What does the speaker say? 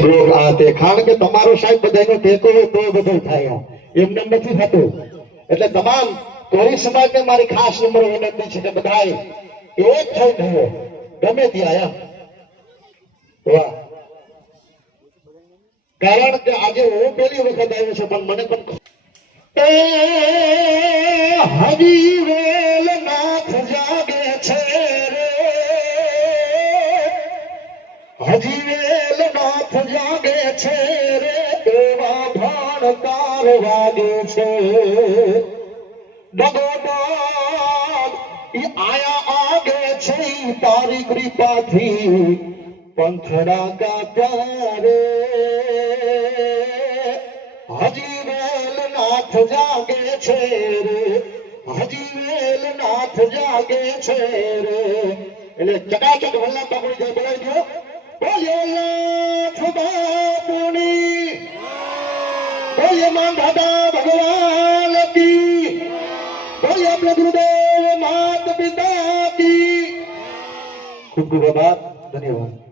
આ તે કારણ કે તમારો સાહેબ બધાનો ટેકો હોય તો બધું થાય એમને નથી થતું એટલે તમામ કોળી સમાજને મારી ખાસ નમ્ર વિનંતી છે કે બધાએ એક થઈ થયો ગમે ત્યાં આયા વાહ કારણ કે આજે હું પહેલી વખત આવ્યો છું પણ મને પણ હજી વેલ નાથ જાગે છે રે હજી વેલ નાથ જાગે છે રે એવા ભણકાર વાગે છે ભગવાન ઈ આયા આગે છે તારી કૃપાથી પંથડા ગાતા રે હજી વેલ નાથ જાગે છે રે હજી વેલ નાથ જાગે છે રે એટલે ચકાચક વલ્લભ બાપુની જય બોલાવી દો બોલ્યો નાથ બાપુની બોલ્યો માં દાદા ભગવાન કી બોલ્યો આપણે ગુરુદેવ માત પિતા કી ખૂબ ખૂબ આભાર ધન્યવાદ